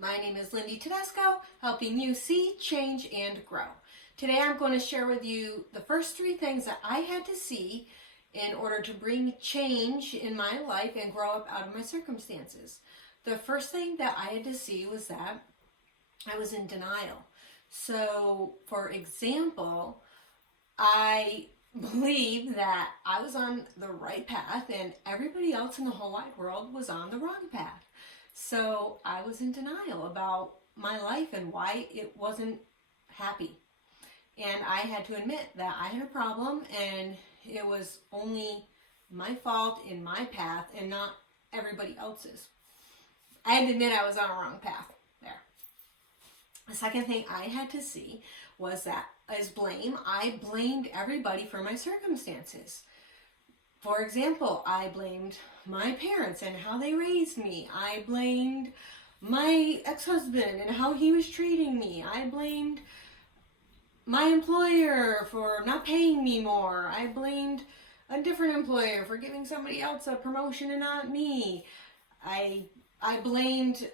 My name is Lindy Tedesco, helping you see, change, and grow. Today I'm going to share with you the first 3 things that I had to see in order to bring change in my life and grow up out of my circumstances. The first thing that I had to see was that I was in denial. So, for example, I believed that I was on the right path and everybody else in the whole wide world was on the wrong path. So I was in denial about my life and why it wasn't happy. And I had to admit that I had a problem and it was only my fault in my path and not everybody else's. I had to admit I was on a wrong path there. The second thing I had to see was that as blame, I blamed everybody for my circumstances. For example, I blamed my parents and how they raised me. I blamed my ex-husband and how he was treating me. I blamed my employer for not paying me more. I blamed a different employer for giving somebody else a promotion and not me. I blamed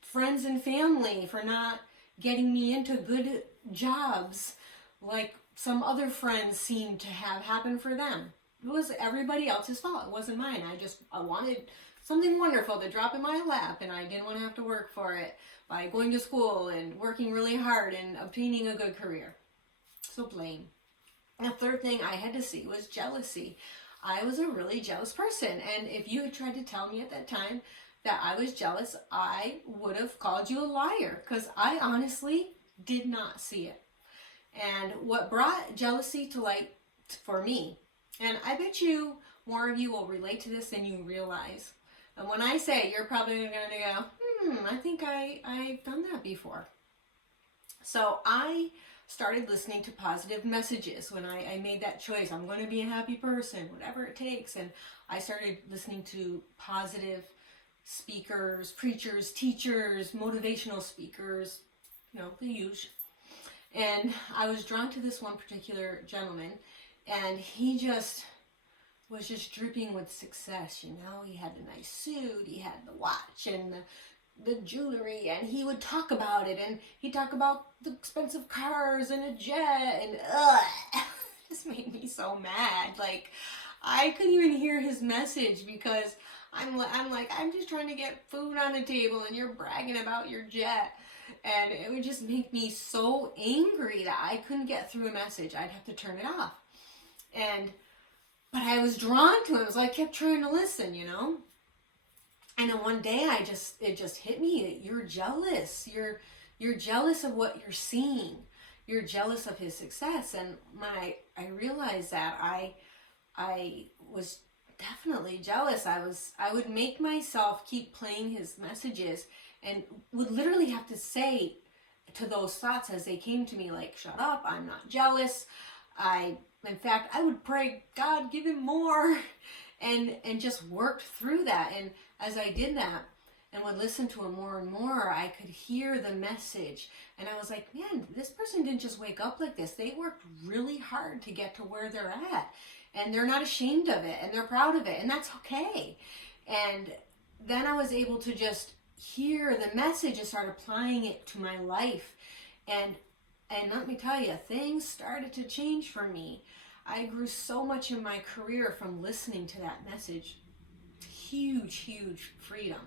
friends and family for not getting me into good jobs like some other friends seemed to have happen for them. It was everybody else's fault. It wasn't mine. I wanted something wonderful to drop in my lap, and I didn't want to have to work for it by going to school and working really hard and obtaining a good career. So blame. The third thing I had to see was jealousy. I was a really jealous person, and if you had tried to tell me at that time that I was jealous, I would have called you a liar, because I honestly did not see it. And what brought jealousy to light for me, and I bet you more of you will relate to this than you realize. And when I say, you're probably going to go, I think I've done that before. So I started listening to positive messages when I made that choice. I'm going to be a happy person, whatever it takes. And I started listening to positive speakers, preachers, teachers, motivational speakers, the usual. And I was drawn to this one particular gentleman, and he was just dripping with success. He had a nice suit, he had the watch and the jewelry, and he would talk about it, and he'd talk about the expensive cars and a jet, and it just made me so mad. Like, I couldn't even hear his message because I'm like, I'm just trying to get food on the table and you're bragging about your jet. And it would just make me so angry that I couldn't get through a message. I'd have to turn it off. But I was drawn to him, so I kept trying to listen, And then one day it just hit me that you're jealous. You're jealous of what you're seeing. You're jealous of his success. And I realized that I was definitely jealous. I would make myself keep playing his messages and would literally have to say to those thoughts as they came to me, like, shut up, I'm not jealous. In fact, I would pray, God, give him more, and just worked through that. And as I did that and would listen to him more and more, I could hear the message. And I was like, man, this person didn't just wake up like this. They worked really hard to get to where they're at. And they're not ashamed of it, and they're proud of it, and that's okay. And then I was able to just hear the message and start applying it to my life. And let me tell you, things started to change for me. I grew so much in my career from listening to that message. Huge, huge freedom.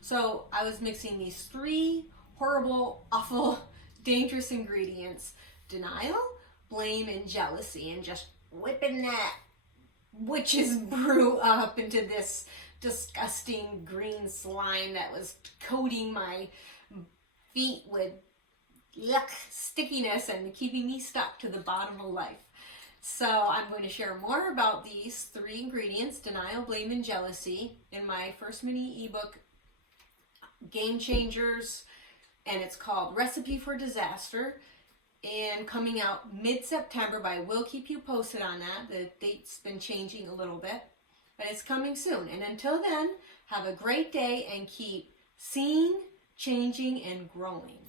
So I was mixing these 3 horrible, awful, dangerous ingredients: denial, blame, and jealousy, and just whipping that witch's brew up into this disgusting green slime that was coating my feet with stickiness and keeping me stuck to the bottom of life. So I'm going to share more about these 3 ingredients, denial, blame, and jealousy, in my first mini ebook, Game Changers, and it's called Recipe for Disaster, and coming out mid-September, but I will keep you posted on that. The date's been changing a little bit, but it's coming soon. And until then, have a great day and keep seeing, changing, and growing.